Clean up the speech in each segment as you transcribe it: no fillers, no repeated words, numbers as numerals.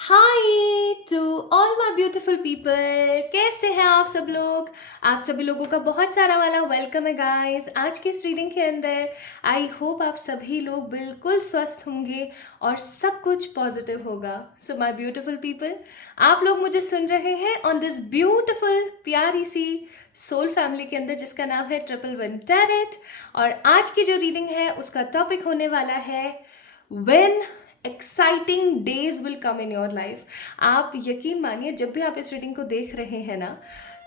Hi to all my beautiful people. कैसे हैं आप सब लोग? आप सभी लोगों का बहुत सारा वाला वेलकम है गाइस आज की इस रीडिंग के अंदर। आई होप आप सभी लोग बिल्कुल स्वस्थ होंगे और सब कुछ पॉजिटिव होगा। सो माय ब्यूटीफुल पीपल, आप लोग मुझे सुन रहे हैं ऑन दिस ब्यूटीफुल प्यारी सी सोल फैमिली के अंदर जिसका नाम है ट्रिपल वन टैरेट। और आज की जो रीडिंग है उसका टॉपिक होने वाला है when exciting days will come in your life. आप यकीन मानिए, जब भी आप इस रीडिंग को देख रहे हैं ना,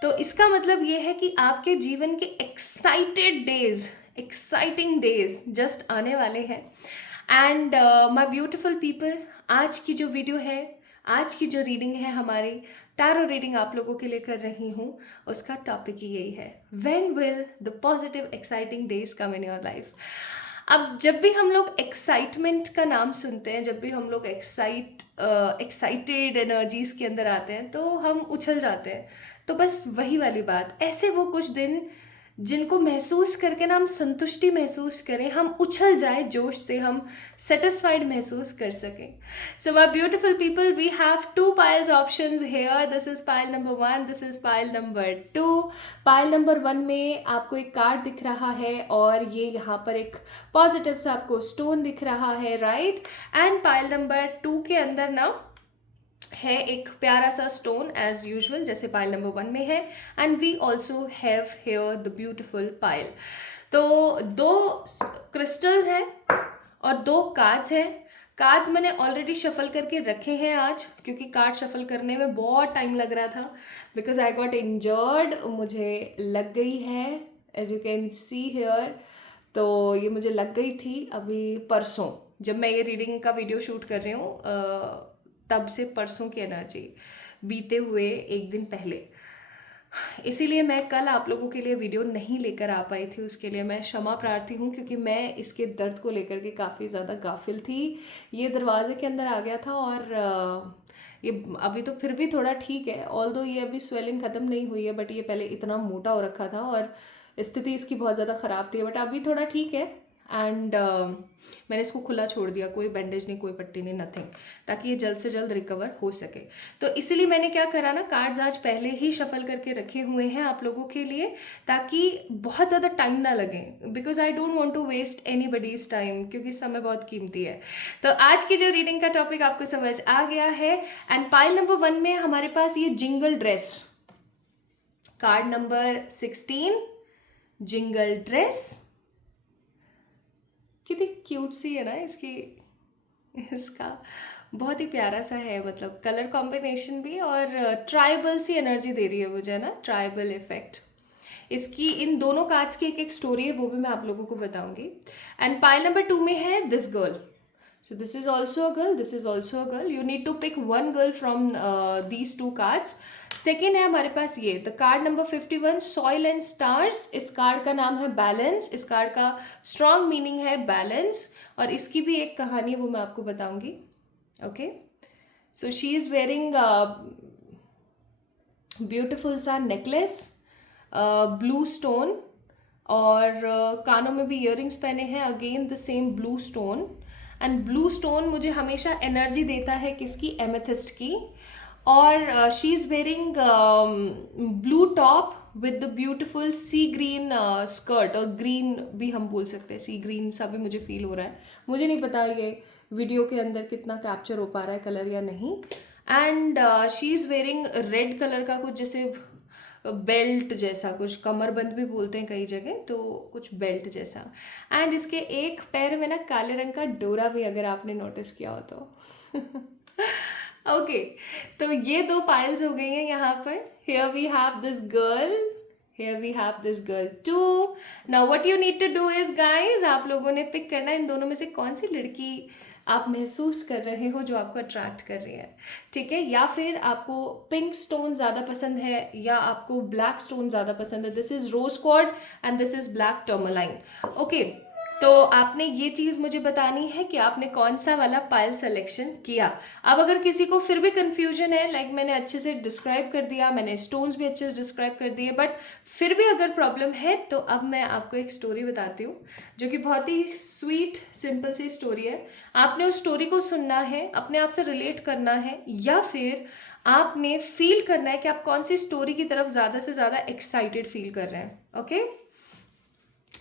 तो इसका मतलब ये है कि आपके जीवन के एक्साइटिंग डेज जस्ट आने वाले हैं। एंड माय ब्यूटीफुल पीपल, आज की जो वीडियो है, आज की जो रीडिंग है, हमारी टैरो रीडिंग आप लोगों के लिए कर रही हूँ, उसका टॉपिक ही यही है, when will the positive exciting days come in your life. अब जब भी हम लोग एक्साइटमेंट का नाम सुनते हैं, जब भी हम लोग एक्साइटेड एनर्जीज के अंदर आते हैं, तो हम उछल जाते हैं। तो बस वही वाली बात, ऐसे वो कुछ दिन जिनको महसूस करके ना हम संतुष्टि महसूस करें, हम उछल जाए जोश से, हम सेटिस्फाइड महसूस कर सकें। So my beautiful people, we have two piles options here. This is pile number 1, this is pile number 2. Pile number 1 में आपको एक कार्ड दिख रहा है और ये यहाँ पर एक पॉजिटिव सा आपको स्टोन दिख रहा है, राइट। एंड पाइल नंबर 2 के अंदर ना है एक प्यारा सा स्टोन एज यूजुअल, जैसे पाइल नंबर 1 में है। And we also have here the beautiful pile. तो दो क्रिस्टल्स हैं और दो कार्ड्स हैं। कार्ड्स मैंने ऑलरेडी शफल करके रखे हैं आज, क्योंकि कार्ड शफल करने में बहुत टाइम लग रहा था, बिकॉज आई गॉट इंजर्ड, मुझे लग गई है, as you can see here. तो ये मुझे लग गई थी अभी परसों, जब मैं ये रीडिंग का वीडियो शूट कर रही हूँ, तब से परसों की एनर्जी, बीते हुए एक दिन पहले। इसीलिए मैं कल आप लोगों के लिए वीडियो नहीं लेकर आ पाई थी, उसके लिए मैं क्षमा प्रार्थी हूँ, क्योंकि मैं इसके दर्द को लेकर के काफ़ी ज़्यादा गाफिल थी। ये दरवाजे के अंदर आ गया था और ये अभी तो फिर भी थोड़ा ठीक है, ऑल्दो ये अभी स्वेलिंग ख़त्म नहीं हुई है, बट ये पहले इतना मोटा हो रखा था और स्थिति इसकी बहुत ज़्यादा ख़राब थी, बट अभी थोड़ा ठीक है। एंड मैंने इसको खुला छोड़ दिया, कोई बैंडेज नहीं, कोई पट्टी नहीं, नथिंग, ताकि ये जल्द से जल्द रिकवर हो सके। तो इसीलिए मैंने क्या करा ना, कार्ड्स आज पहले ही शफल करके रखे हुए हैं आप लोगों के लिए, ताकि बहुत ज़्यादा टाइम ना लगे, because I don't want to waste anybody's time, क्योंकि समय बहुत कीमती है। तो आज की जो रीडिंग का टॉपिक आपको समझ आ गया है। एंड पाइल नंबर 1 में हमारे पास ये jingle dress, card number 16 jingle dress, कितनी क्यूट सी है ना इसका बहुत ही प्यारा सा है, मतलब कलर कॉम्बिनेशन भी, और ट्राइबल सी एनर्जी दे रही है मुझे ना, ट्राइबल इफेक्ट। इसकी इन दोनों कार्ड्स की एक एक स्टोरी है, वो भी मैं आप लोगों को बताऊंगी। एंड पाइल नंबर 2 में है this girl. So this is also a girl, this is also a girl. You need to pick one girl from these two cards. Second है हमारे पास ये the card number 51 soil and stars. इस card का नाम है balance, इस card का strong meaning है बैलेंस, और इसकी भी एक कहानी वो मैं आपको बताऊंगी। Okay, so she is wearing beautiful सा नेकलेस, ब्लू स्टोन, और कानों में भी इयरिंग्स पहने हैं, again the same blue stone. And blue stone मुझे हमेशा एनर्जी देता है किसकी, एमेथिस्ट की। और she is wearing blue top with the beautiful sea green skirt, और ग्रीन भी हम बोल सकते हैं, सी ग्रीन सा भी मुझे फील हो रहा है। मुझे नहीं पता ये वीडियो के अंदर कितना कैप्चर हो पा रहा है कलर या नहीं। And she is wearing red colour का कुछ जैसे बेल्ट जैसा, कुछ कमरबंद भी बोलते हैं कई जगह, तो कुछ बेल्ट जैसा। एंड इसके एक पैर में ना काले रंग का डोरा भी, अगर आपने नोटिस किया हो तो। ओके, तो ये दो पाइल्स हो गई हैं यहाँ पर। Here we have this girl, here we have this girl too. Now what you need to do is guys, आप लोगों ने पिक करना है इन दोनों में से कौन सी लड़की आप महसूस कर रहे हो जो आपको अट्रैक्ट कर रही है, ठीक है। या फिर आपको पिंक स्टोन ज़्यादा पसंद है या आपको ब्लैक स्टोन ज़्यादा पसंद है। This is rose quartz and this is black tourmaline. Okay, तो आपने ये चीज़ मुझे बतानी है कि आपने कौन सा वाला पायल सिलेक्शन किया। अब अगर किसी को फिर भी कन्फ्यूजन है, लाइक मैंने अच्छे से डिस्क्राइब कर दिया, मैंने स्टोन्स भी अच्छे से डिस्क्राइब कर दिए, बट फिर भी अगर प्रॉब्लम है तो अब मैं आपको एक स्टोरी बताती हूँ जो कि बहुत ही स्वीट सिंपल सी स्टोरी है। आपने उस स्टोरी को सुनना है, अपने आप से रिलेट करना है, या फिर आपने फील करना है कि आप कौन सी स्टोरी की तरफ ज़्यादा से ज़्यादा एक्साइटेड फील कर रहे हैं। ओके,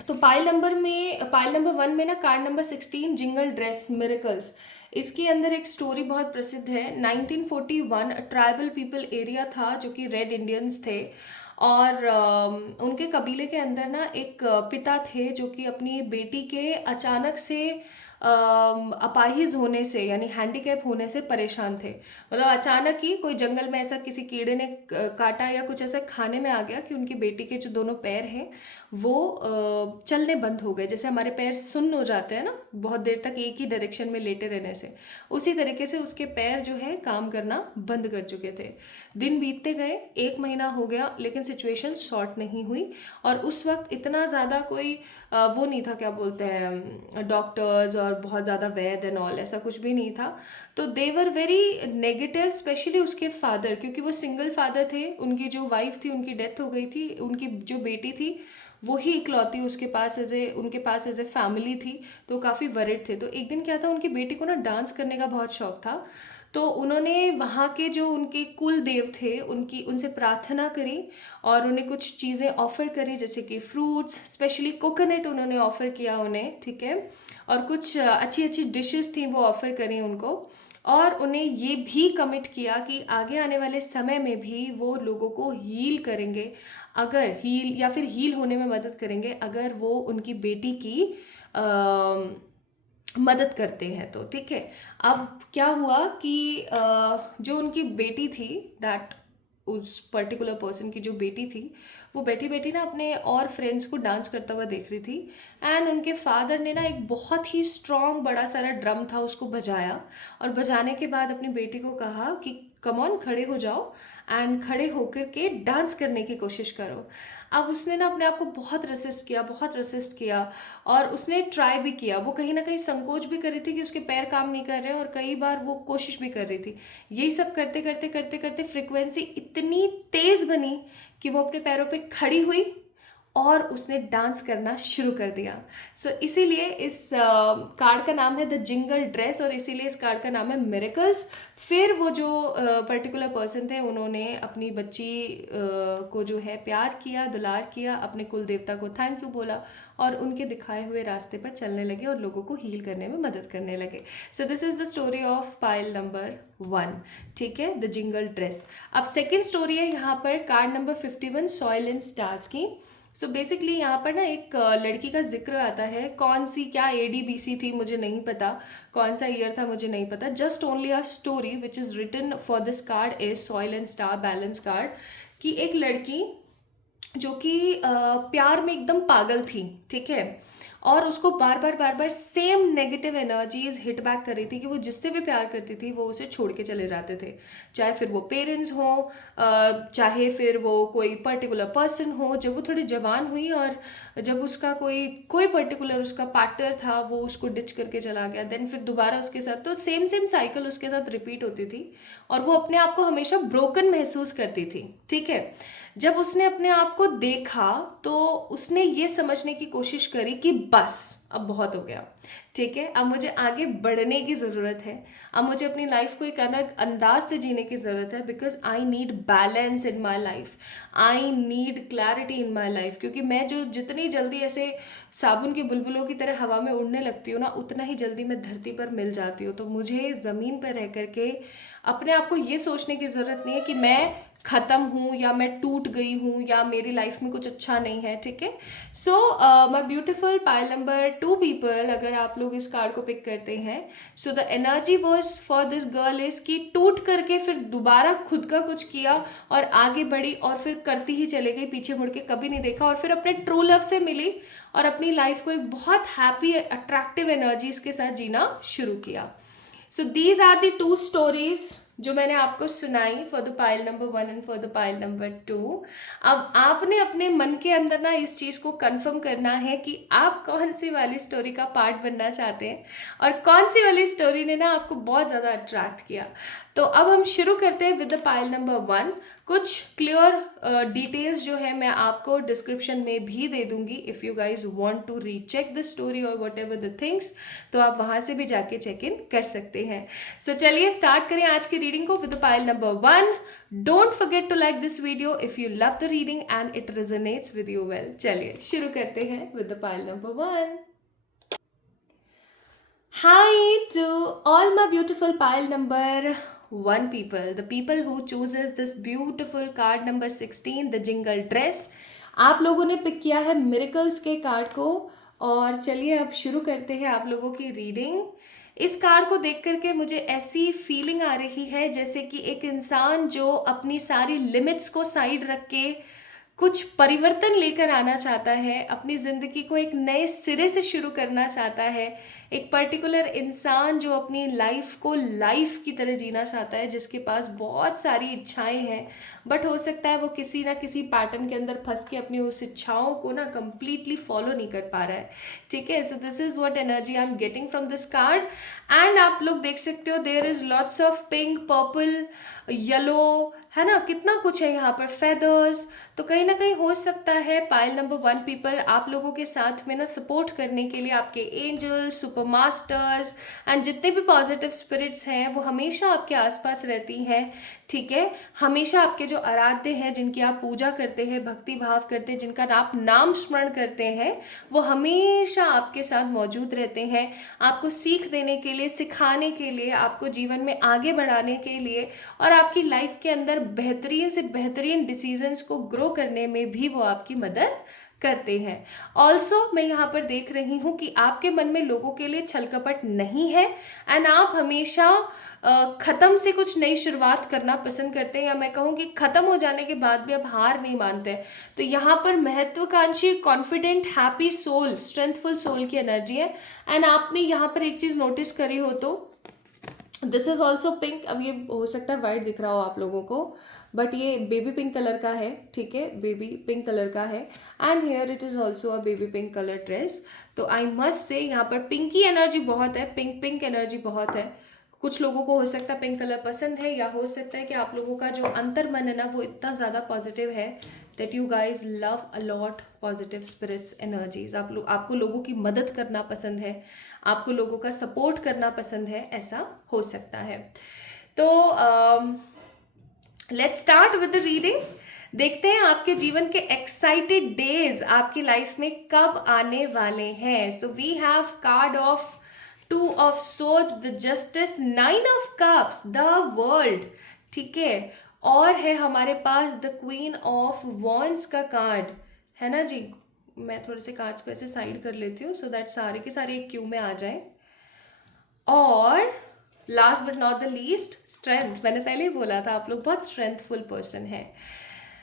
तो पाइल नंबर 1 में ना card number 16 jingle dress miracles, इसके अंदर एक स्टोरी बहुत प्रसिद्ध है। 1941 ट्राइबल पीपल एरिया था जो कि रेड इंडियंस थे, और उनके कबीले के अंदर ना एक पिता थे जो कि अपनी बेटी के अचानक से अपाहिज होने से यानी हैंडीकैप होने से परेशान थे। मतलब अचानक ही कोई जंगल में ऐसा किसी कीड़े ने काटा या कुछ ऐसा खाने में आ गया कि उनकी बेटी के जो दोनों पैर हैं वो चलने बंद हो गए। जैसे हमारे पैर सुन्न हो जाते हैं ना बहुत देर तक एक ही डायरेक्शन में लेटे रहने से, उसी तरीके से उसके पैर जो है काम करना बंद कर चुके थे। दिन बीतते गए, 1 महीना हो गया, लेकिन सिचुएशन सॉर्ट नहीं हुई। और उस वक्त इतना ज़्यादा कोई वो नहीं था, क्या बोलते हैं, डॉक्टर्स और बहुत ज़्यादा वैद एंड ऑल, ऐसा कुछ भी नहीं था। तो दे वर वेरी नेगेटिव, स्पेशली उसके फादर, क्योंकि वो सिंगल फादर थे। उनकी जो वाइफ थी उनकी डेथ हो गई थी, उनकी जो बेटी थी वो ही इकलौती उसके पास उनके पास एज ए फैमिली थी, तो काफ़ी वरिड थे। तो एक दिन क्या था, उनकी बेटी को ना डांस करने का बहुत शौक था। तो उन्होंने वहाँ के जो उनके कुल देव थे उनसे प्रार्थना करी और उन्हें कुछ चीज़ें ऑफ़र करी, जैसे कि फ्रूट्स, स्पेशली कोकोनट उन्होंने ऑफ़र किया उन्हें, ठीक है, और कुछ अच्छी अच्छी डिशेस थी वो ऑफ़र करी उनको। और उन्हें ये भी कमिट किया कि आगे आने वाले समय में भी वो लोगों को हील करेंगे, अगर हील होने में मदद करेंगे अगर वो उनकी बेटी की मदद करते हैं तो, ठीक है। अब क्या हुआ कि जो उनकी बेटी थी, दैट उस पर्टिकुलर पर्सन की जो बेटी थी, वो बैठी बैठी ना अपने और फ्रेंड्स को डांस करता हुआ देख रही थी। एंड उनके फादर ने ना एक बहुत ही स्ट्रॉन्ग बड़ा सारा ड्रम था, उसको बजाया, और बजाने के बाद अपनी बेटी को कहा कि कम ऑन, खड़े हो जाओ एंड खड़े होकर के डांस करने की कोशिश करो। अब उसने ना अपने आप को बहुत रेसिस्ट किया और उसने ट्राई भी किया। वो कहीं ना कहीं संकोच भी कर रही थी कि उसके पैर काम नहीं कर रहे, और कई बार वो कोशिश भी कर रही थी। यही सब करते करते करते करते फ्रिक्वेंसी इतनी तेज़ बनी कि वो अपने पैरों पे खड़ी हुई और उसने डांस करना शुरू कर दिया। इसीलिए इस कार्ड का नाम है द जिंगल ड्रेस, और इसीलिए इस कार्ड का नाम है मिरेकल्स। फिर वो जो पर्टिकुलर पर्सन थे उन्होंने अपनी बच्ची को जो है प्यार किया, दुलार किया, अपने कुल देवता को थैंक यू बोला और उनके दिखाए हुए रास्ते पर चलने लगे और लोगों को हील करने में मदद करने लगे। So this is the story of pile number 1, ठीक है, द जिंगल ड्रेस। अब सेकेंड स्टोरी है यहाँ पर card number 51 soil and stars की। सो बेसिकली यहाँ पर ना एक लड़की का जिक्र आता है, कौन सी क्या ADBC थी मुझे नहीं पता, कौन सा ईयर था मुझे नहीं पता। Just only a story which is written for this card is soil and star balance card, कि एक लड़की जो कि प्यार में एकदम पागल थी, ठीक है, और उसको बार बार same negative energies hit back कर रही थी कि वो जिससे भी प्यार करती थी वो उसे छोड़ के चले जाते थे, चाहे फिर वो पेरेंट्स हों, चाहे फिर वो कोई पर्टिकुलर पर्सन हो। जब वो थोड़ी जवान हुई और जब उसका कोई पर्टिकुलर उसका पार्टनर था वो उसको डिच करके चला गया, देन फिर दोबारा उसके साथ, तो सेम साइकिल उसके साथ रिपीट होती थी और वो अपने आप को हमेशा ब्रोकन महसूस करती थी, ठीक है। जब उसने अपने आप को देखा तो उसने ये समझने की कोशिश करी कि बस अब बहुत हो गया, ठीक है, अब मुझे आगे बढ़ने की ज़रूरत है, अब मुझे अपनी लाइफ को एक अलग अंदाज से जीने की ज़रूरत है, because I need balance in my life, I need clarity in my life. क्योंकि मैं जितनी जल्दी ऐसे साबुन के बुलबुलों की तरह हवा में उड़ने लगती हूँ ना, उतना ही जल्दी मैं धरती पर मिल जाती हूँ। तो मुझे ज़मीन पर रह करके अपने आप को ये सोचने की ज़रूरत नहीं है कि मैं ख़त्म हूँ या मैं टूट गई हूँ या मेरी लाइफ में कुछ अच्छा नहीं है, ठीक है। So my beautiful pile number 2 people, अगर आप लोग इस कार्ड को पिक करते हैं, so the energy was for this girl is कि टूट करके फिर दोबारा खुद का कुछ किया और आगे बढ़ी और फिर करती ही चले गई, पीछे मुड़ के कभी नहीं देखा, और फिर अपने ट्रू लव से मिली और अपनी लाइफ को एक बहुत हैप्पी अट्रैक्टिव एनर्जीज के साथ जीना शुरू किया। So these are the two stories जो मैंने आपको सुनाई for the pile number 1 and for the pile number 2। अब आपने अपने मन के अंदर ना इस चीज़ को कंफर्म करना है कि आप कौन सी वाली स्टोरी का पार्ट बनना चाहते हैं और कौन सी वाली स्टोरी ने ना आपको बहुत ज़्यादा अट्रैक्ट किया। तो अब हम शुरू करते हैं विद द पाइल नंबर 1। कुछ क्लियर डिटेल्स जो है मैं आपको डिस्क्रिप्शन में भी दे दूंगी if you guys want to recheck the story और वट एवर द थिंग्स, तो आप वहाँ से भी जाके चेक इन कर सकते हैं। सो चलिए स्टार्ट करें आज की रीडिंग को with the pile number 1। Don't forget to like this video if you love the reading and it resonates with you well. चलिए शुरू करते हैं with the pile number 1। Hi to all my beautiful pile number 1 people, the people who chooses this beautiful card number 16, the jingle dress। आप लोगों ने pick किया है miracles के कार्ड को और चलिए अब शुरू करते हैं आप लोगों की रीडिंग। इस कार्ड को देख करके मुझे ऐसी फीलिंग आ रही है जैसे कि एक इंसान जो अपनी सारी लिमिट्स को साइड रख के कुछ परिवर्तन लेकर आना चाहता है, अपनी ज़िंदगी को एक नए सिरे से शुरू करना चाहता है। एक पर्टिकुलर इंसान जो अपनी लाइफ को लाइफ की तरह जीना चाहता है, जिसके पास बहुत सारी इच्छाएं हैं, बट हो सकता है वो किसी ना किसी पैटर्न के अंदर फंस के अपनी उस इच्छाओं को ना कंप्लीटली फॉलो नहीं कर पा रहा है। ठीक है, so this is what energy I am getting from this card. And आप लोग देख सकते हो there is lots of pink, purple, yellow, है ना, कितना कुछ है यहाँ पर, फेदर्स। तो कहीं ना कहीं हो सकता है पाइल नंबर 1 पीपल आप लोगों के साथ में ना सपोर्ट करने के लिए आपके एंजल्स, सुपर मास्टर्स एंड जितने भी पॉजिटिव स्पिरिट्स हैं वो हमेशा आपके आसपास रहती हैं। ठीक है, हमेशा आपके जो आराध्य हैं, जिनकी आप पूजा करते हैं, भक्ति भाव करते हैं, जिनका आप नाम स्मरण करते हैं, वो हमेशा आपके साथ मौजूद रहते हैं, आपको सीख देने के लिए, सिखाने के लिए, आपको जीवन में आगे बढ़ाने के लिए और आपकी लाइफ के अंदर बेहतरीन से बेहतरीन डिसीजंस को ग्रो करने में भी वो आपकी मदद करते हैं। ऑल्सो मैं यहाँ पर देख रही हूँ कि आपके मन में लोगों के लिए छल कपट नहीं है एंड आप हमेशा ख़त्म से कुछ नई शुरुआत करना पसंद करते हैं, या मैं कहूँ कि ख़त्म हो जाने के बाद भी आप हार नहीं मानते। तो यहाँ पर महत्वाकांक्षी, confident, happy soul, strengthful soul की एनर्जी है। एंड आपने यहाँ पर एक चीज़ नोटिस करी हो तो दिस इज़ ऑल्सो पिंक। अब ये हो सकता है वाइट दिख रहा हो आप लोगों को, बट ये बेबी पिंक कलर का है। ठीक है, बेबी पिंक कलर का है and here it is also a baby pink colour dress. तो आई मस्ट से यहाँ पर पिंकी एनर्जी बहुत है, पिंक पिंक एनर्जी बहुत है। कुछ लोगों को हो सकता है पिंक कलर पसंद है, या हो सकता है कि आप लोगों का जो अंतर मन है ना वो इतना ज़्यादा पॉजिटिव है that you guys love a lot positive spirits energies. आपको लोगों की मदद करना पसंद है, आपको लोगों का सपोर्ट करना पसंद है, ऐसा हो सकता है। तो let's start with the reading. देखते हैं आपके जीवन के एक्साइटेड डेज आपकी लाइफ में कब आने वाले हैं। So we have card of 2 of swords, the justice, 9 of cups, the world. ठीक है, और है हमारे पास द क्वीन ऑफ वॉन्ड्स का कार्ड, है ना जी। मैं थोड़े से कार्ड्स को ऐसे साइड कर लेती हूँ सो दैट सारे के सारे एक क्यू में आ जाए। और last but not the least, strength. मैंने पहले ही बोला था आप लोग बहुत स्ट्रेंथफुल पर्सन है।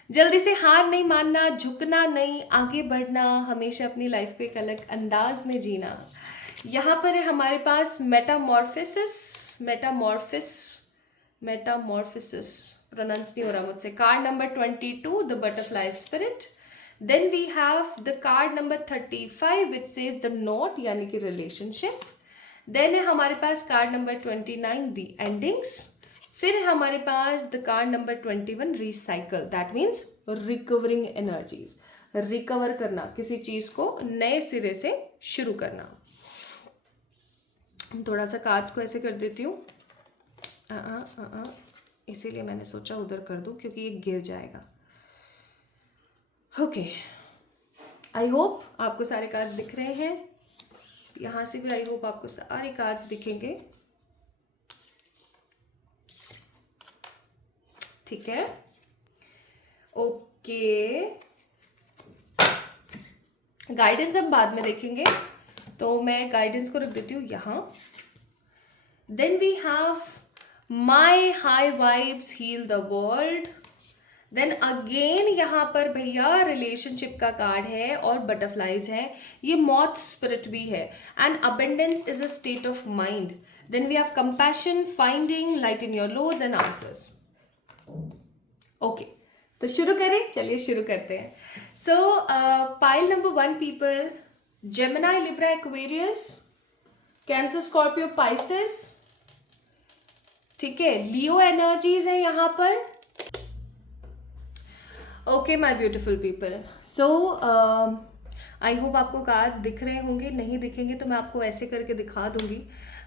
जल्दी से हार नहीं मानना, झुकना नहीं, आगे बढ़ना, हमेशा अपनी लाइफ को एक अलग अंदाज में जीना। यहाँ पर है हमारे पास मेटामॉर्फिसिस, प्रोनाउंस नहीं हो रहा मुझसे, card number 22, the butterfly spirit. Then we have the card number 35 which says the note, यानी कि रिलेशनशिप। देन है हमारे पास कार्ड नंबर 29, द एंडिंग्स। फिर है हमारे पास the card number 21, recycle, that means recovering energies, recover करना, किसी चीज को नए सिरे से शुरू करना। थोड़ा सा कार्ड्स को ऐसे कर देती हूँ, इसीलिए मैंने सोचा उधर कर दूँ क्योंकि ये गिर जाएगा। ओके, आई होप आपको सारे कार्ड्स दिख रहे हैं। यहाँ से भी आई होप आपको सारे कार्ड्स दिखेंगे। ठीक है, ओके। गाइडेंस हम बाद में देखेंगे, तो मैं गाइडेंस को रख देती हूँ यहाँ। Then we have my high vibes heal the world. Then again यहाँ पर भैया रिलेशनशिप का कार्ड है और बटरफ्लाइज है, ये मॉथ स्पिरिट भी है। And abundance is a state of mind, Then we have compassion, finding, lighten your loads and answers. Okay, तो शुरू करें, चलिए शुरू करते हैं. So pile number 1 people, Gemini, Libra, Aquarius, Cancer, Scorpio, Pisces. ठीक है, लियो एनर्जीज है यहाँ पर. Okay my beautiful people, so I hope आपको कार्ड्स दिख रहे होंगे. नहीं दिखेंगे तो मैं आपको ऐसे करके दिखा दूंगी,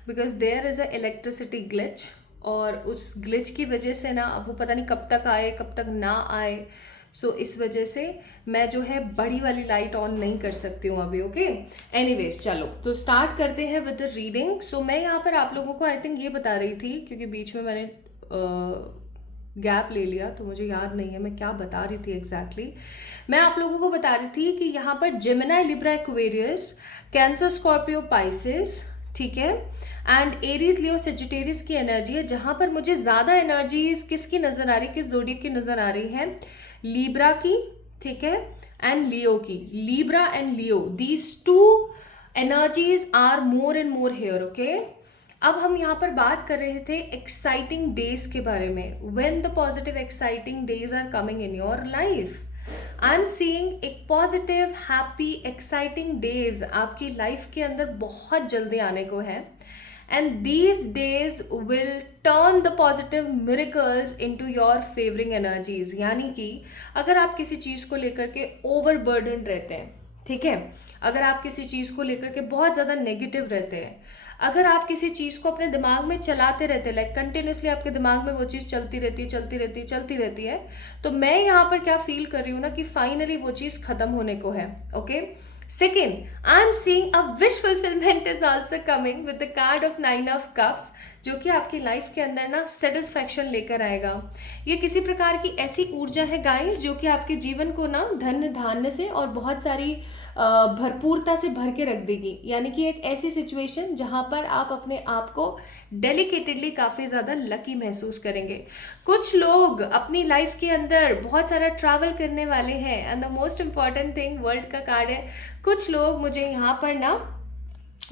because there is a electricity glitch, और उस ग्लिच की वजह से ना अब वो पता नहीं कब तक आए कब तक ना आए. सो इस वजह से मैं जो है बड़ी वाली लाइट ऑन नहीं कर सकती हूँ अभी. ओके, एनीवेज चलो तो स्टार्ट करते हैं विद द रीडिंग. सो मैं यहाँ पर आप लोगों को आई थिंक ये बता रही थी, क्योंकि बीच में मैंने गैप ले लिया तो मुझे याद नहीं है मैं क्या बता रही थी एग्जैक्टली. मैं आप लोगों को बता रही थी कि यहाँ पर Gemini, Libra, Aquarius, cancer, Scorpio, Pisces, ठीक है, एंड एरीज, लियो, सेजिटेरियस की एनर्जी है. जहाँ पर मुझे ज़्यादा एनर्जीज किसकी नज़र आ रही, किस जोडियक की नज़र आ रही है, लिब्रा की, ठीक है, एंड लियो की. Libra and Leo, these two energies are more and more here. Okay, अब हम यहाँ पर बात कर रहे थे एक्साइटिंग डेज के बारे में. When the positive exciting days are coming in your life, I am seeing एक पॉजिटिव, हैप्पी, एक्साइटिंग डेज आपकी लाइफ के अंदर बहुत जल्दी आने को है. And these days will turn the positive miracles into your favouring energies. यानी कि अगर आप किसी चीज़ को लेकर के ओवरबर्डन रहते हैं, ठीक है, अगर आप किसी चीज़ को लेकर के बहुत ज़्यादा नेगेटिव रहते हैं, अगर आप किसी चीज़ को अपने दिमाग में चलाते रहते हैं, लाइक कंटिन्यूसली आपके दिमाग में वो चीज़ चलती रहती है, तो मैं यहाँ पर क्या फील कर रही हूँ ना कि फाइनली वो चीज़ खत्म होने को है. Okay, second, I am seeing a wish fulfilment is also coming with the card of 9 of cups, जो कि आपकी लाइफ के अंदर ना सेटिस्फैक्शन लेकर आएगा. ये किसी प्रकार की ऐसी ऊर्जा है गाइस जो कि आपके जीवन को ना धन धान्य से और बहुत सारी भरपूरता से भर के रख देगी. यानी कि एक ऐसी सिचुएशन जहां पर आप अपने आप को डेलिकेटेडली काफ़ी ज़्यादा लकी महसूस करेंगे. कुछ लोग अपनी लाइफ के अंदर बहुत सारा ट्रैवल करने वाले हैं, and the most important thing world का कार्ड है. कुछ लोग मुझे यहाँ पर ना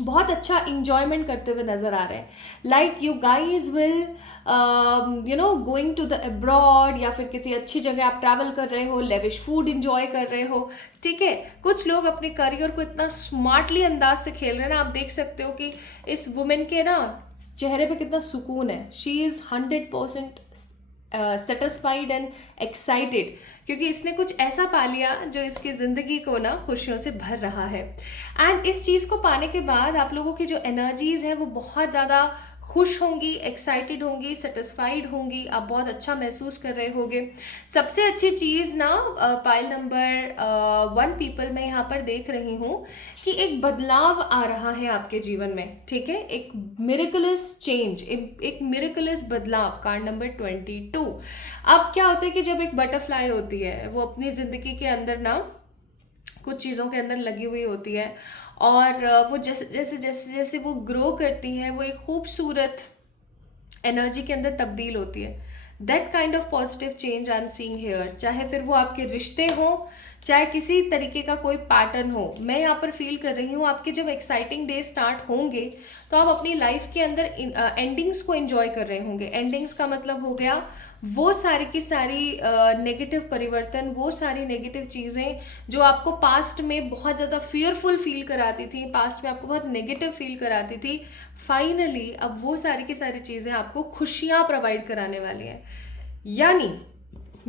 बहुत अच्छा इंजॉयमेंट करते हुए नज़र आ रहे हैं. Like you guys will going to the abroad, या फिर किसी अच्छी जगह आप ट्रैवल कर रहे हो, लेविश फूड इंजॉय कर रहे हो, ठीक है. कुछ लोग अपने करियर को इतना स्मार्टली अंदाज से खेल रहे हैं ना, आप देख सकते हो कि इस वुमेन के ना चेहरे पे कितना सुकून है. She is 100% satisfied and excited, क्योंकि इसने कुछ ऐसा पा लिया जो इसकी ज़िंदगी को ना खुशियों से भर रहा है. एंड इस चीज़ को पाने के बाद आप लोगों की जो एनर्जीज़ हैं वो बहुत ज़्यादा खुश होंगी, एक्साइटेड होंगी, सेटिस्फाइड होंगी, आप बहुत अच्छा महसूस कर रहे होंगे. सबसे अच्छी चीज़ ना पाइल नंबर 1 पीपल मैं यहाँ पर देख रही हूँ कि एक बदलाव आ रहा है आपके जीवन में, ठीक है, एक मिरेकलस चेंज, एक मिरेकलस बदलाव. Card number 22. अब क्या होता है कि जब एक बटरफ्लाई होती है वो अपनी ज़िंदगी के अंदर ना कुछ चीज़ों के अंदर लगी हुई होती है, और वो जैसे वो ग्रो करती है वो एक खूबसूरत एनर्जी के अंदर तब्दील होती है. That kind of positive change I am seeing here. चाहे फिर वो आपके रिश्ते हों, चाहे किसी तरीके का कोई पैटर्न हो, मैं यहाँ पर फील कर रही हूँ आपके जब एक्साइटिंग डे स्टार्ट होंगे तो आप अपनी लाइफ के अंदर एंडिंग्स को एंजॉय कर रहे होंगे. एंडिंग्स का मतलब हो गया वो सारी की सारी नेगेटिव परिवर्तन, वो सारी नेगेटिव चीज़ें जो आपको पास्ट में बहुत ज़्यादा फियरफुल फील कराती थी, पास्ट में आपको बहुत नेगेटिव फील कराती थी, फाइनली अब वो सारी की सारी चीज़ें आपको खुशियाँ प्रोवाइड कराने वाली हैं. यानी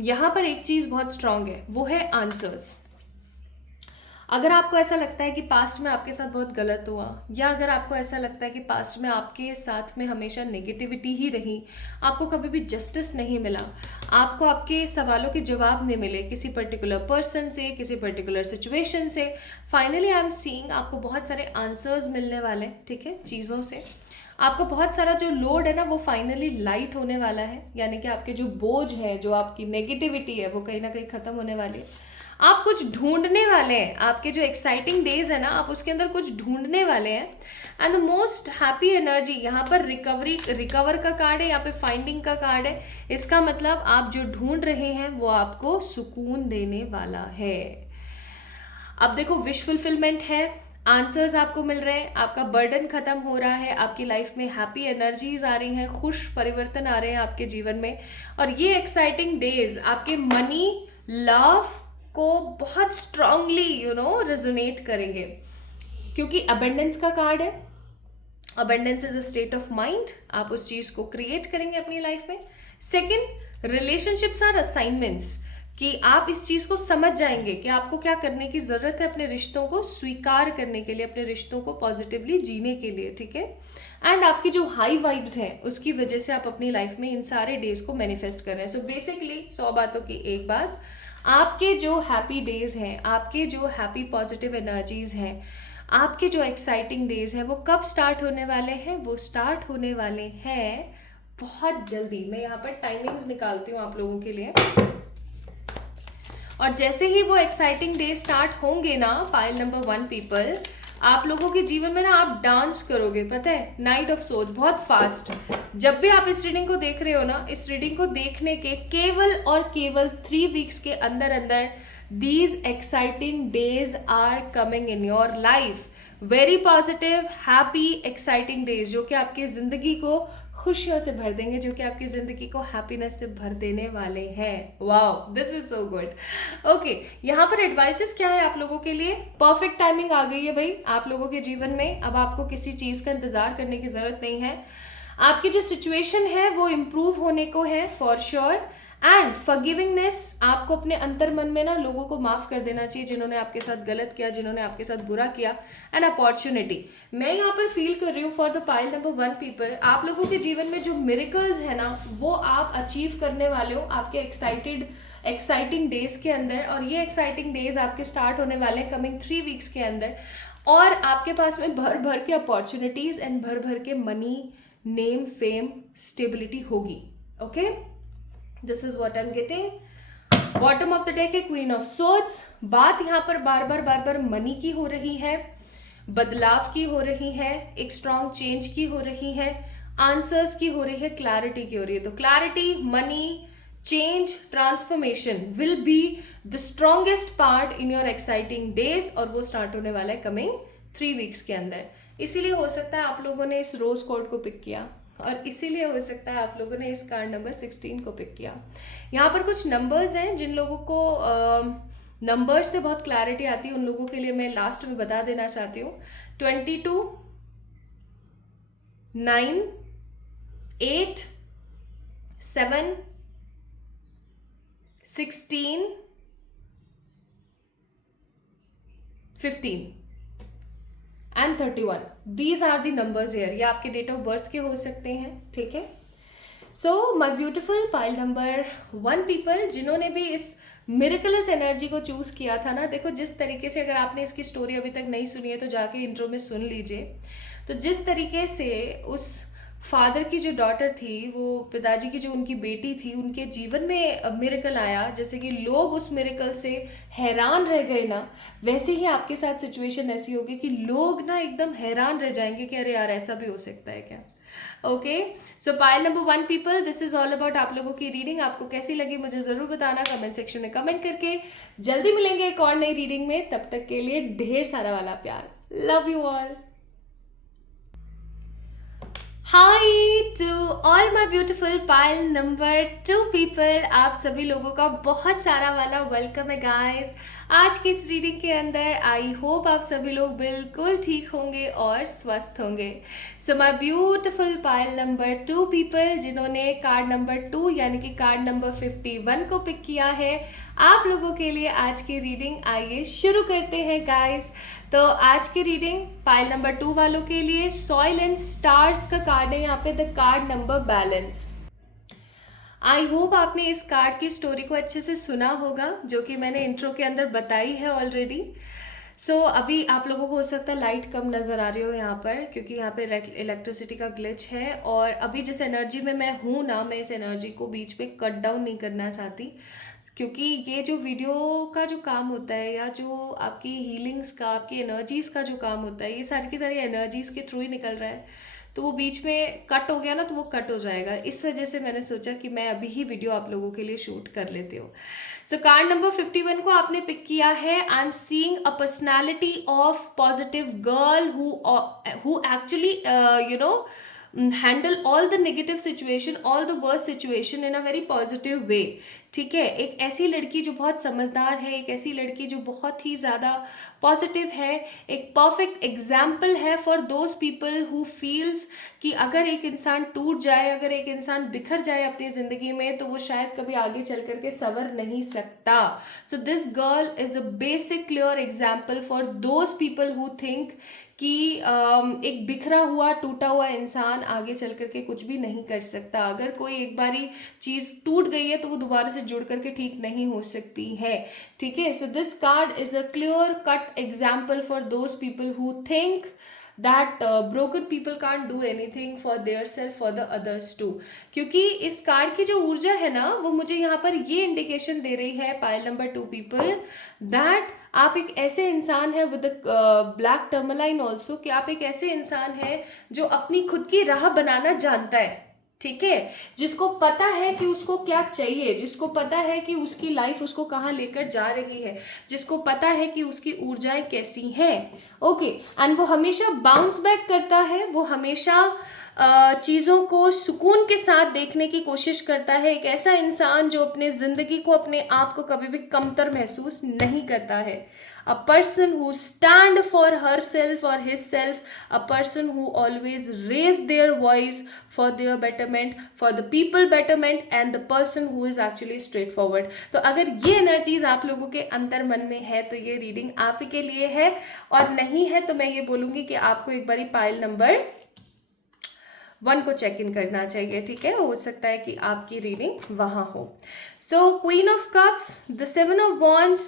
यहाँ पर एक चीज़ बहुत स्ट्रांग है, वो है आंसर्स. अगर आपको ऐसा लगता है कि पास्ट में आपके साथ बहुत गलत हुआ, या अगर आपको ऐसा लगता है कि पास्ट में आपके साथ में हमेशा नेगेटिविटी ही रही, आपको कभी भी जस्टिस नहीं मिला, आपको आपके सवालों के जवाब नहीं मिले किसी पर्टिकुलर पर्सन से, किसी पर्टिकुलर सिचुएशन से, फाइनली आई एम सीइंग आपको बहुत सारे आंसर्स मिलने वाले, ठीक है, चीज़ों से. आपका बहुत सारा जो लोड है ना वो फाइनली लाइट होने वाला है. यानी कि आपके जो बोझ है, जो आपकी नेगेटिविटी है, वो कहीं ना कहीं ख़त्म होने वाली है. आप कुछ ढूंढने वाले हैं, आपके जो एक्साइटिंग डेज है ना, आप उसके अंदर कुछ ढूंढने वाले हैं. And the most happy energy यहाँ पर रिकवर का कार्ड है, यहाँ पे फाइंडिंग का कार्ड है. इसका मतलब आप जो ढूंढ रहे हैं वो आपको सुकून देने वाला है. अब देखो, विश फुलफिलमेंट है, आंसर्स आपको मिल रहे हैं, आपका बर्डन खत्म हो रहा है, आपकी लाइफ में हैप्पी एनर्जीज आ रही हैं, खुश परिवर्तन आ रहे हैं आपके जीवन में। और ये एक्साइटिंग डेज आपके मनी लव को बहुत स्ट्रांगली रेजोनेट करेंगे, क्योंकि अबेंडेंस का कार्ड है। Abundance is a state of mind, आप उस चीज को क्रिएट करेंगे अपनी लाइफ में। सेकंड, रिलेशनशिप्स आर असाइनमेंट्स, कि आप इस चीज को समझ जाएंगे कि आपको क्या करने की जरूरत है अपने रिश्तों को स्वीकार करने के लिए, अपने रिश्तों को पॉजिटिवली जीने के लिए, ठीक है। एंड आपकी जो हाई वाइब्स हैं उसकी वजह से आप अपनी लाइफ में इन सारे डेज को मैनिफेस्ट कर रहे हैं। सो बेसिकली 100 बातों की एक बात, आपके जो हैप्पी डेज हैं, आपके जो हैप्पी पॉजिटिव एनर्जीज हैं, आपके जो एक्साइटिंग डेज हैं, वो कब स्टार्ट होने वाले हैं? वो स्टार्ट होने वाले हैं बहुत जल्दी। मैं यहाँ पर टाइमिंग्स निकालती हूँ आप लोगों के लिए। और जैसे ही वो एक्साइटिंग डे स्टार्ट होंगे ना, पाइल नंबर 1 पीपल, आप लोगों के जीवन में ना आप डांस करोगे, पता है, नाइट ऑफ सोच, बहुत फास्ट। जब भी आप इस रीडिंग को देख रहे हो ना, इस रीडिंग को देखने के केवल और केवल 3 वीक्स के अंदर अंदर these exciting days are coming in your life. Very positive, happy, exciting days जो कि आपकी जिंदगी को खुशियों से भर देंगे, जो कि आपकी जिंदगी को हैप्पीनेस से भर देने वाले हैं। Wow, this is so good. Okay, यहाँ पर एडवाइसेस क्या है आप लोगों के लिए? परफेक्ट टाइमिंग आ गई है भाई आप लोगों के जीवन में। अब आपको किसी चीज का इंतजार करने की जरूरत नहीं है। आपकी जो सिचुएशन है वो इम्प्रूव होने को है फॉर श्योर। एंड फॉरगिविंगनेस, आपको अपने अंतर मन में ना लोगों को माफ कर देना चाहिए जिन्होंने आपके साथ गलत किया, जिन्होंने आपके साथ बुरा किया। एन अपॉर्चुनिटी मैं यहाँ पर फील कर रही हूँ for the pile number 1 people, आप लोगों के जीवन में जो मिरेकल्स है ना वो आप अचीव करने वाले हो आपके एक्साइटिंग डेज के अंदर। और ये एक्साइटिंग डेज आपके स्टार्ट होने वाले हैं कमिंग 3 वीक्स के अंदर। और आपके पास में भर भर के अपॉर्चुनिटीज एंड भर भर के मनी, नेम, फेम, स्टेबिलिटी होगी। Okay, this is what I am getting. Bottom of the deck है क्वीन ऑफ सोर्ड्स। बात यहाँ पर बार बार मनी की हो रही है, बदलाव की हो रही है, एक स्ट्रॉन्ग चेंज की हो रही है, आंसर्स की हो रही है, क्लैरिटी की हो रही है। तो clarity, money, change, transformation will be the strongest part in your exciting days. और वो स्टार्ट होने वाला है कमिंग 3 वीक्स के अंदर। इसीलिए हो सकता है आप लोगों ने इस रोज कोड को पिक किया, और इसीलिए हो सकता है आप लोगों ने इस कार्ड नंबर 16 को पिक किया। यहाँ पर कुछ नंबर्स हैं जिन लोगों को नंबर्स से बहुत क्लैरिटी आती है, उन लोगों के लिए मैं लास्ट में बता देना चाहती हूँ। 22, 9, 8, 7, 16, 15 and 31। These are the numbers here. ये आपके डेट ऑफ बर्थ के हो सकते हैं, ठीक है। So my beautiful pile number 1 people, जिन्होंने भी इस मिरेकलस एनर्जी को चूज किया था ना, देखो जिस तरीके से, अगर आपने इसकी स्टोरी अभी तक नहीं सुनी है तो जाके इंट्रो में सुन लीजिए। तो जिस तरीके से उस फादर की जो डॉटर थी, वो पिताजी की जो उनकी बेटी थी, उनके जीवन में मिरेकल आया, जैसे कि लोग उस मिरेकल से हैरान रह गए ना, वैसे ही आपके साथ सिचुएशन ऐसी होगी कि लोग ना एकदम हैरान रह जाएंगे कि अरे यार ऐसा भी हो सकता है क्या। Okay, so pile number 1 people, this is all about आप लोगों की रीडिंग। आपको कैसी लगी मुझे जरूर बताना कमेंट सेक्शन में कमेंट करके। जल्दी मिलेंगे एक और नई रीडिंग में, तब तक के लिए ढेर सारा वाला प्यार। Love you all. Hi to all my beautiful pile number 2 people, आप सभी लोगों का बहुत सारा वाला वेलकम है गाइस आज की इस रीडिंग के अंदर। आई होप आप सभी लोग बिल्कुल ठीक होंगे और स्वस्थ होंगे। So my beautiful pile number 2 people, जिन्होंने कार्ड नंबर 2 यानी कि कार्ड नंबर 51 को पिक किया है, आप लोगों के लिए आज की रीडिंग आइए शुरू करते हैं गाइस। तो आज की रीडिंग पाइल नंबर 2 वालों के लिए सॉइल एंड स्टार्स का कार्ड है यहाँ पे, the card number balance. I hope आपने इस कार्ड की स्टोरी को अच्छे से सुना होगा, जो कि मैंने इंट्रो के अंदर बताई है ऑलरेडी। सो अभी आप लोगों को हो सकता है लाइट कम नज़र आ रही हो यहाँ पर, क्योंकि यहाँ पे इलेक्ट्रिसिटी का ग्लिच है। और अभी जिस एनर्जी में मैं हूँ ना, मैं इस एनर्जी को बीच में कट डाउन नहीं करना चाहती, क्योंकि ये जो वीडियो का जो काम होता है, या जो आपकी हीलिंग्स का, आपकी एनर्जीज़ का जो काम होता है, ये सारी की सारी एनर्जीज़ के थ्रू ही निकल रहा है। तो वो बीच में कट हो गया ना, तो वो कट हो जाएगा। इस वजह से मैंने सोचा कि मैं अभी ही वीडियो आप लोगों के लिए शूट कर लेती हूँ। सो कार्ड नंबर 51 को आपने पिक किया है। I am seeing a personality of positive girl who actually handle all the negative situation, all the worst situation in a very positive way। ठीक है, एक ऐसी लड़की जो बहुत समझदार है, एक ऐसी लड़की जो बहुत ही ज़्यादा पॉजिटिव है, एक परफेक्ट एग्जाम्पल है for those people who feels कि अगर एक इंसान टूट जाए, अगर एक इंसान बिखर जाए अपनी ज़िंदगी में, तो वो शायद कभी आगे चल करके संवर नहीं सकता। So this girl is a basic clear example for those people who think कि एक बिखरा हुआ टूटा हुआ इंसान आगे चल करके कुछ भी नहीं कर सकता। अगर कोई एक बारी चीज़ टूट गई है तो वो दोबारा से जुड़ करके ठीक नहीं हो सकती है। ठीक है, so this card is a clear cut example for those people who think that broken people can't do anything for their self for the others too. क्योंकि इस कार्ड की जो ऊर्जा है ना, वो मुझे यहाँ पर ये इंडिकेशन दे रही है, पाइल नंबर 2 पीपल, दैट आप एक ऐसे इंसान है विद ब्लैक टर्मलाइन ऑल्सो, कि आप एक ऐसे इंसान है जो अपनी खुद की राह बनाना जानता है। ठीक है, जिसको पता है कि उसको क्या चाहिए, जिसको पता है कि उसकी लाइफ उसको कहाँ लेकर जा रही है, जिसको पता है कि उसकी ऊर्जाएं कैसी हैं। ओके, एंड वो हमेशा बाउंस बैक करता है, वो हमेशा चीज़ों को सुकून के साथ देखने की कोशिश करता है। एक ऐसा इंसान जो अपने ज़िंदगी को, अपने आप को कभी भी कमतर महसूस नहीं करता है। A person who stand for her self और his self, a person who always raise their voice for their betterment, for the people betterment, and the person who is actually straight forward. तो अगर ये energies आप लोगों के अंतर मन में है तो ये रीडिंग आप ही के लिए है, और नहीं है तो मैं ये बोलूँगी कि आपको एक बारी पाइल नंबर 1 को चेक इन करना चाहिए। ठीक है, हो सकता है कि आपकी रीडिंग वहाँ हो। सो queen of cups, the 7 of wands,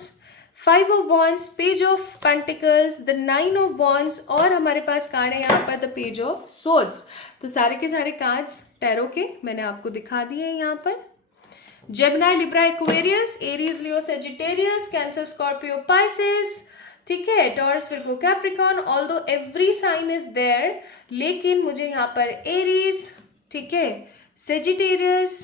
5 of wands, page of pentacles, the 9 of wands, और हमारे पास कार्ड है यहाँ पर द पेज ऑफ सोर्ड्स। तो सारे के सारे कार्ड्स टैरो के मैंने आपको दिखा दिए हैं यहाँ पर। Gemini, Libra, Aquarius, Aries, Leo, Sagittarius, Cancer, Scorpio, Pisces, ठीक है, Taurus, Virgo, Capricorn, although every sign is there, लेकिन मुझे यहाँ पर एरीज, ठीक है, सेजिटेरियस,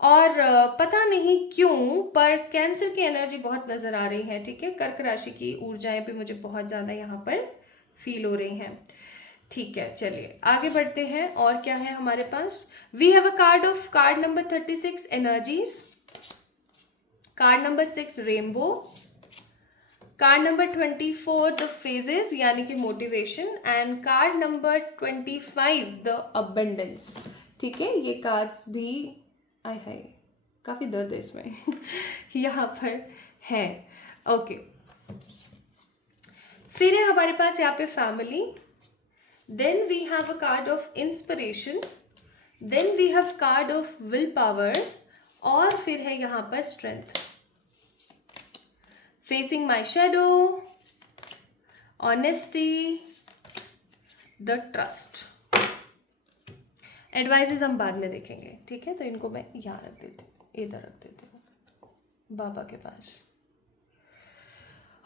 और पता नहीं क्यों पर कैंसर की एनर्जी बहुत नजर आ रही है। ठीक है, कर्क राशि की ऊर्जाएं भी मुझे बहुत ज्यादा यहाँ पर फील हो रही हैं। ठीक है, चलिए आगे बढ़ते हैं। और क्या है हमारे पास? We have a card of card number 36 energies, card number 6 rainbow, card number 24 the phases यानी कि motivation, and card number 25 the abundance. ठीक है, ये कार्ड्स भी आय हाय काफी दर्द है इसमें यहाँ पर है। ओके, फिर है हमारे पास यहाँ पे family, then we have a card of inspiration, then we have card of willpower, और फिर है यहाँ पर strength, facing my shadow, honesty, the trust। Advises हम बाद में देखेंगे। ठीक है, तो इनको मैं यहाँ रख देती हूँ, इधर रख देती हूँ बाबा के पास।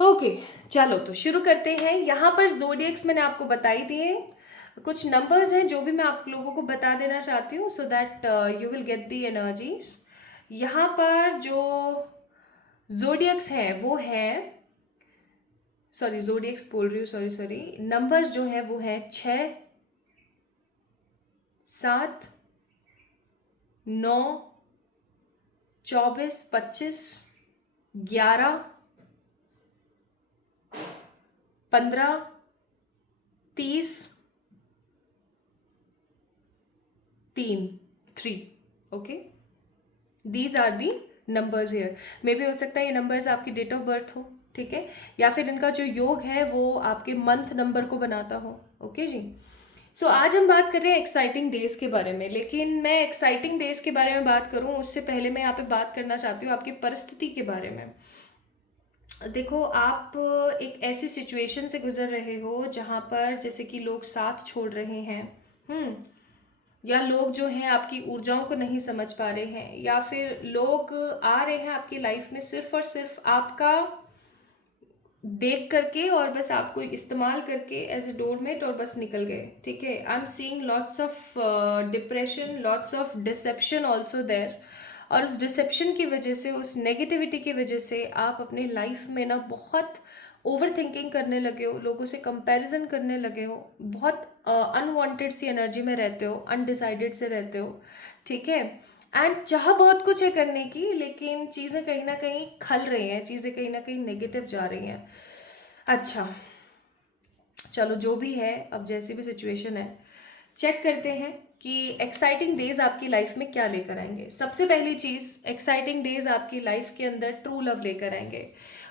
ओके, चलो तो शुरू करते हैं। यहाँ पर जोडियक्स मैंने आपको बताई दिए, कुछ नंबर्स हैं जो भी मैं आप लोगों को बता देना चाहती हूँ, so that you will get the energies. यहाँ पर जो जोडियक्स हैं वो हैं, सॉरी जोडियक्स बोल रही हूँ, सॉरी, नंबर्स जो है वो है 6, 7, 9, 24, 25, 11, 15, 30, 3। Okay, these are the numbers here. Maybe हो सकता है ये नंबर्स आपकी डेट ऑफ बर्थ हो, ठीक है, या फिर इनका जो योग है वो आपके मंथ नंबर को बनाता हो। ओके जी, सो आज हम बात कर रहे हैं एक्साइटिंग डेज के बारे में, लेकिन मैं एक्साइटिंग डेज के बारे में बात करूं उससे पहले मैं यहाँ पे बात करना चाहती हूँ आपकी परिस्थिति के बारे में। देखो, आप एक ऐसी सिचुएशन से गुजर रहे हो जहाँ पर जैसे कि लोग साथ छोड़ रहे हैं, या लोग जो हैं आपकी ऊर्जाओं को नहीं समझ पा रहे हैं, या फिर लोग आ रहे हैं आपकी लाइफ में सिर्फ और सिर्फ आपका देख करके और बस आपको इस्तेमाल करके एज ए डोरमेट और बस निकल गए, ठीक है। I am seeing lots of depression, lots of deception also there. और उस डिसेप्शन की वजह से, उस नेगेटिविटी की वजह से आप अपने लाइफ में ना बहुत ओवर थिंकिंग करने लगे हो, लोगों से कंपैरिजन करने लगे हो, बहुत अनवांटेड सी एनर्जी में रहते हो, अनडिसाइडेड से रहते हो, ठीक है। एंड चाह बहुत कुछ है करने की, लेकिन चीज़ें कहीं ना कहीं खल रही हैं, चीज़ें कहीं ना कहीं नेगेटिव जा रही हैं। अच्छा, चलो जो भी है, अब जैसी भी सिचुएशन है, चेक करते हैं कि एक्साइटिंग डेज आपकी लाइफ में क्या लेकर आएंगे। सबसे पहली चीज़, एक्साइटिंग डेज आपकी लाइफ के अंदर ट्रू लव लेकर आएंगे।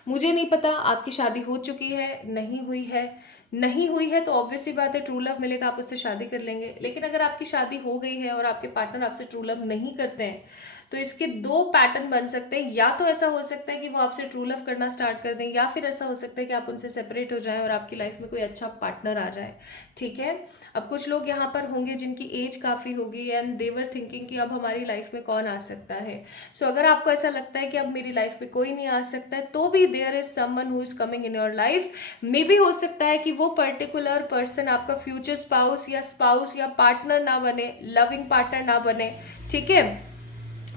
मुझे नहीं पता आपकी शादी हो चुकी है, नहीं हुई है। नहीं हुई है तो ऑब्वियसली बात है, ट्रू लव मिलेगा, आप उससे शादी कर लेंगे। लेकिन अगर आपकी शादी हो गई है और आपके पार्टनर आपसे ट्रू लव नहीं करते हैं, तो इसके दो पैटर्न बन सकते हैं। या तो ऐसा हो सकता है कि वो आपसे ट्रू लव करना स्टार्ट कर दें, या फिर ऐसा हो सकता है कि आप उनसे सेपरेट हो जाएं और आपकी लाइफ में कोई अच्छा पार्टनर आ जाए, ठीक है। अब कुछ लोग यहाँ पर होंगे जिनकी एज काफ़ी होगी एंड दे वर थिंकिंग कि अब हमारी लाइफ में कौन आ सकता है। सो अगर आपको ऐसा लगता है कि अब मेरी लाइफ में कोई नहीं आ सकता है, तो भी there is someone who is coming in your life. Maybe हो सकता है कि वो पर्टिकुलर पर्सन आपका फ्यूचर स्पाउस या पार्टनर ना बने, लविंग पार्टनर ना बने, ठीक है।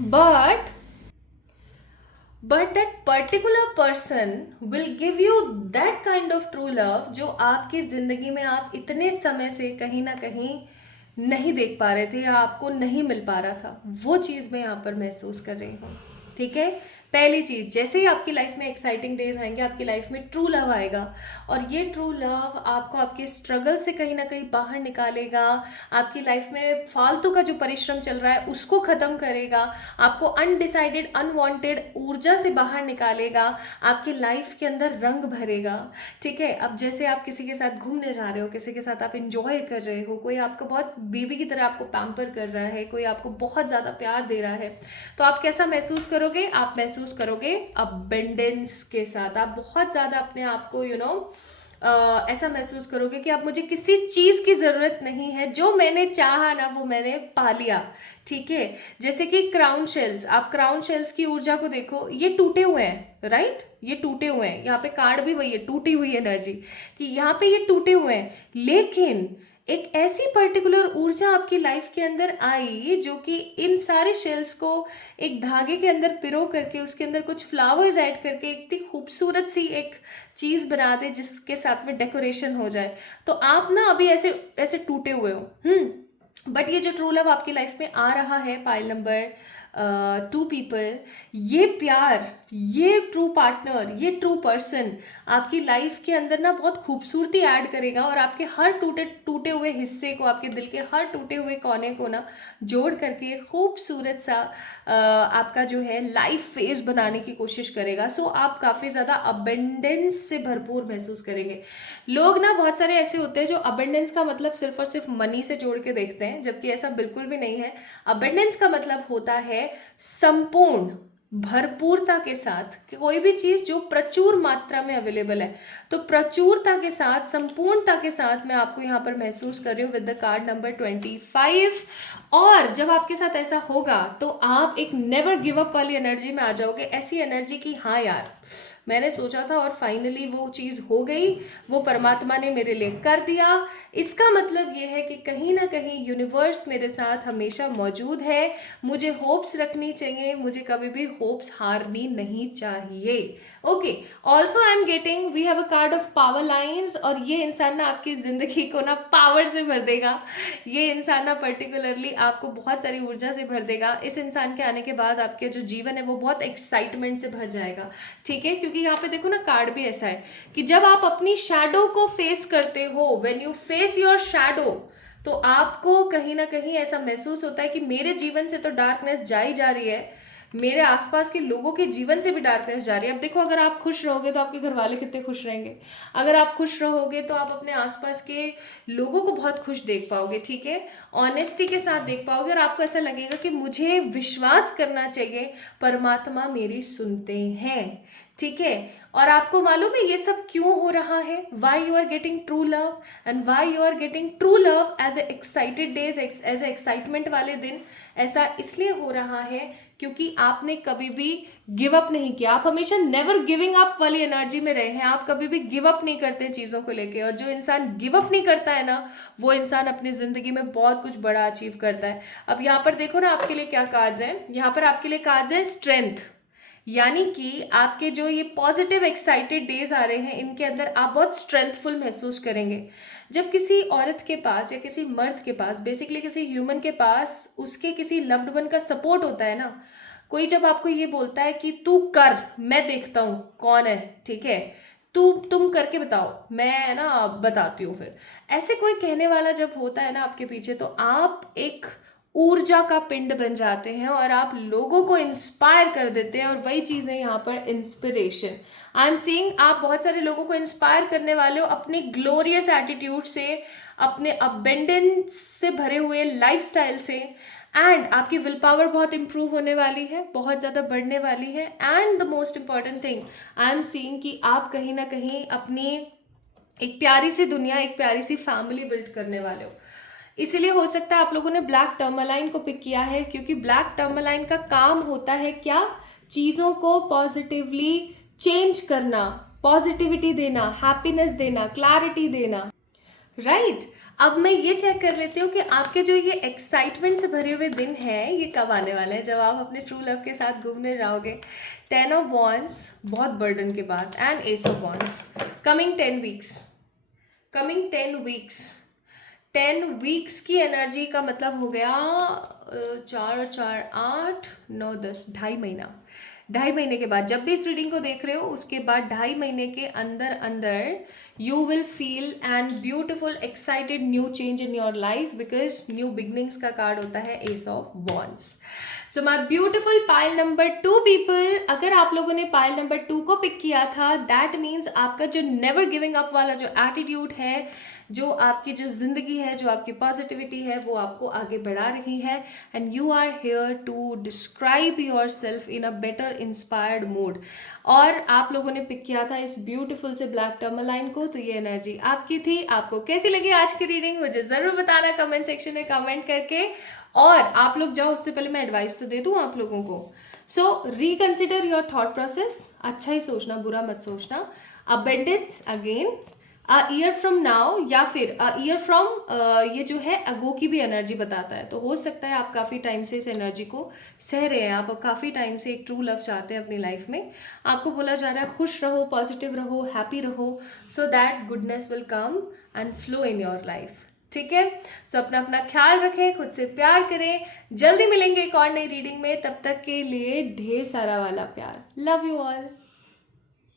But that particular person will give you that kind of true love जो आपकी ज़िंदगी में आप इतने समय से कहीं ना कहीं नहीं देख पा रहे थे या आपको नहीं मिल पा रहा था। वो चीज़ मैं यहाँ पर महसूस कर रही हूँ, ठीक है। पहली चीज़, जैसे ही आपकी लाइफ में एक्साइटिंग डेज आएंगे, आपकी लाइफ में ट्रू लव आएगा, और ये ट्रू लव आपको आपके स्ट्रगल से कहीं ना कहीं बाहर निकालेगा, आपकी लाइफ में फालतू का जो परिश्रम चल रहा है उसको ख़त्म करेगा, आपको अनडिसाइडेड अनवांटेड ऊर्जा से बाहर निकालेगा, आपकी लाइफ के अंदर रंग भरेगा, ठीक है। अब जैसे आप किसी के साथ घूमने जा रहे हो, किसी के साथ आप इंजॉय कर रहे हो, कोई आपका बहुत बेबी की तरह आपको पैम्पर कर रहा है, कोई आपको बहुत ज़्यादा प्यार दे रहा है, तो आप कैसा महसूस करोगे? आप महसूस करोगे अबेंडेंस के साथ। आप बहुत ज़्यादा अपने आप को ऐसा महसूस करोगे कि अब मुझे किसी चीज़ की ज़रूरत नहीं है, जो मैंने चाहा ना वो मैंने पा लिया, ठीक है। जैसे कि क्राउन शेल्स, आप क्राउन शेल्स की ऊर्जा को देखो, ये टूटे हुए हैं, राइट, ये टूटे हुए हैं। यहाँ पे कार्ड भी वही है, टूटी हुई एनर्जी, कि यहाँ पे ये टूटे हुए हैं, लेकिन एक ऐसी पर्टिकुलर ऊर्जा आपकी लाइफ के अंदर आई जो कि इन सारे शेल्स को एक धागे के अंदर पिरो करके उसके अंदर कुछ फ्लावर्स ऐड करके इतनी खूबसूरत सी एक चीज़ बना दे जिसके साथ में डेकोरेशन हो जाए। तो आप ना अभी ऐसे ऐसे टूटे हुए हो, बट ये जो ट्रू लव आपकी लाइफ में आ रहा है, पाइल नंबर 2 पीपल, ये प्यार, ये ट्रू पार्टनर, ये ट्रू पर्सन आपकी लाइफ के अंदर ना बहुत खूबसूरती ऐड करेगा और आपके हर टूटे टूटे हुए हिस्से को, आपके दिल के हर टूटे हुए कोने को ना जोड़ करके खूबसूरत सा आपका जो है लाइफ फेज बनाने की कोशिश करेगा। सो आप काफ़ी ज़्यादा अबेंडेंस से भरपूर महसूस करेंगे। लोग ना बहुत सारे ऐसे होते हैं जो अबेंडेंस का मतलब सिर्फ और सिर्फ मनी से जोड़ के देखते हैं, जबकि ऐसा बिल्कुल भी नहीं है। अबेंडेंस का मतलब होता है संपूर्ण, भरपूरता के साथ, कि कोई भी चीज़ जो प्रचुर मात्रा में अवेलेबल है, तो प्रचुरता के साथ, संपूर्णता के साथ मैं आपको यहाँ पर महसूस कर रही हूँ विद द कार्ड नंबर 25। और जब आपके साथ ऐसा होगा तो आप एक नेवर गिव अप वाली एनर्जी में आ जाओगे, ऐसी एनर्जी की हाँ यार मैंने सोचा था और फाइनली वो चीज़ हो गई, वो परमात्मा ने मेरे लिए कर दिया। इसका मतलब ये है कि कहीं ना कहीं यूनिवर्स मेरे साथ हमेशा मौजूद है। मुझे होप्स रखनी चाहिए, मुझे कभी भी होप्स हारनी नहीं चाहिए। Okay, also I am getting, we have a card of power lines, और ये इंसान ना आपकी ज़िंदगी को ना पावर से भर देगा। ये इंसान ना पर्टिकुलरली आपको बहुत सारी ऊर्जा से भर देगा। इस इंसान के आने के बाद आपके जो जीवन है वो बहुत एक्साइटमेंट से भर जाएगा, ठीक है। क्योंकि यहाँ पे देखो ना, कार्ड भी ऐसा है कि जब आप अपनी शैडो को फेस करते हो, when you face your shadow, तो आपको कहीं ना कहीं ऐसा महसूस होता है कि मेरे जीवन से तो डार्कनेस जा ही जा रही है, मेरे आसपास के लोगों के जीवन से भी डार्कनेस जा रही है। अब देखो, अगर आप खुश रहोगे तो आपके घर वाले कितने खुश रहेंगे, अगर आप खुश रहोगे तो आप अपने आसपास के लोगों को बहुत खुश देख पाओगे, ठीक है, ऑनेस्टी के साथ देख पाओगे, और आपको ऐसा लगेगा कि मुझे विश्वास करना चाहिए, परमात्मा मेरी सुनते हैं, ठीक है। और आपको मालूम है ये सब क्यों हो रहा है, why you are getting true love and why you are getting true love as a excited days, as a excitement वाले दिन। ऐसा इसलिए हो रहा है क्योंकि आपने कभी भी गिव अप नहीं किया। आप हमेशा नेवर गिविंग अप वाली एनर्जी में रहे हैं, आप कभी भी गिव अप नहीं करते चीज़ों को लेके। और जो इंसान गिव अप नहीं करता है ना, वो इंसान अपनी ज़िंदगी में बहुत कुछ बड़ा अचीव करता है। अब यहाँ पर देखो ना आपके लिए क्या कार्ड्स हैं, यहाँ पर आपके लिए कार्ड्स है स्ट्रेंथ, यानी कि आपके जो ये पॉजिटिव एक्साइटेड डेज आ रहे हैं इनके अंदर आप बहुत स्ट्रेंथफुल महसूस करेंगे। जब किसी औरत के पास या किसी मर्द के पास, बेसिकली किसी ह्यूमन के पास उसके किसी लव्ड वन का सपोर्ट होता है ना, कोई जब आपको ये बोलता है कि तू कर, मैं देखता हूँ कौन है, ठीक है, तुम करके बताओ, मैं ना बताती हूँ फिर, ऐसे कोई कहने वाला जब होता है ना आपके पीछे, तो आप एक ऊर्जा का पिंड बन जाते हैं और आप लोगों को इंस्पायर कर देते हैं। और वही चीज़ है यहाँ पर इंस्पिरेशन। आई एम सीइंग आप बहुत सारे लोगों को इंस्पायर करने वाले हो अपने ग्लोरियस एटीट्यूड से, अपने अबेंडेंस से भरे हुए लाइफस्टाइल से। एंड आपकी विल पावर बहुत इंप्रूव होने वाली है, बहुत ज़्यादा बढ़ने वाली है। And the most important thing I am seeing कि आप कहीं ना कहीं अपनी एक प्यारी सी दुनिया, एक प्यारी सी फैमिली बिल्ड करने वाले हो। इसीलिए हो सकता है आप लोगों ने ब्लैक टर्मलाइन को पिक किया है, क्योंकि ब्लैक टर्मलाइन का काम होता है क्या, चीज़ों को पॉजिटिवली चेंज करना, पॉजिटिविटी देना, हैप्पीनेस देना, क्लैरिटी देना, राइट। अब मैं ये चेक कर लेती हूँ कि आपके जो ये एक्साइटमेंट से भरे हुए दिन हैं ये कब आने वाले हैं, जब आप अपने ट्रू लव के साथ घूमने जाओगे। 10 ऑफ वॉन्ड्स बहुत बर्डन के बाद, and S of wands. Coming 10 weeks, coming 10 weeks, 10 weeks की एनर्जी का मतलब हो गया 4 और 4 8 9 10, 2.5 महीना। 2.5 महीने के बाद जब भी इस रीडिंग को देख रहे हो, उसके बाद 2.5 महीने के अंदर अंदर you will feel and beautiful excited new change in your life, because new beginnings का कार्ड होता है S of wands. So my beautiful pile number 2 people, अगर आप लोगों ने पाइल नंबर 2 को पिक किया था, दैट मीन्स आपका जो नेवर गिविंग अप वाला जो एटीट्यूड है, जो आपकी जो ज़िंदगी है, जो आपकी पॉजिटिविटी है, वो आपको आगे बढ़ा रही है। And you are here to describe your self in a better inspired mood. और आप लोगों ने पिक किया था इस ब्यूटीफुल से ब्लैक टर्मलाइन को, तो ये एनर्जी आपकी थी। आपको कैसी लगी आज की रीडिंग मुझे ज़रूर बताना कमेंट सेक्शन में कमेंट करके। और आप लोग जाओ, उससे पहले मैं एडवाइस तो दे दूँ आप लोगों को। सो रिकन्सिडर योर थॉट प्रोसेस, अच्छा ही सोचना, बुरा मत सोचना। Abundance again, a year from now, या फिर अ ईयर फ्रॉम ये जो है अगो की भी एनर्जी बताता है। तो हो सकता है आप काफ़ी टाइम से इस एनर्जी को सह रहे हैं, आप काफ़ी टाइम से एक ट्रू लव चाहते हैं अपनी लाइफ में। आपको बोला जा रहा है खुश रहो, पॉजिटिव रहो, हैप्पी रहो, so that goodness will come and flow in your life. ठीक है। सो अपना अपना ख्याल रखें, खुद से प्यार करें। जल्दी मिलेंगे एक और नई रीडिंग में, तब तक के लिए ढेर सारा वाला प्यार। Love you all.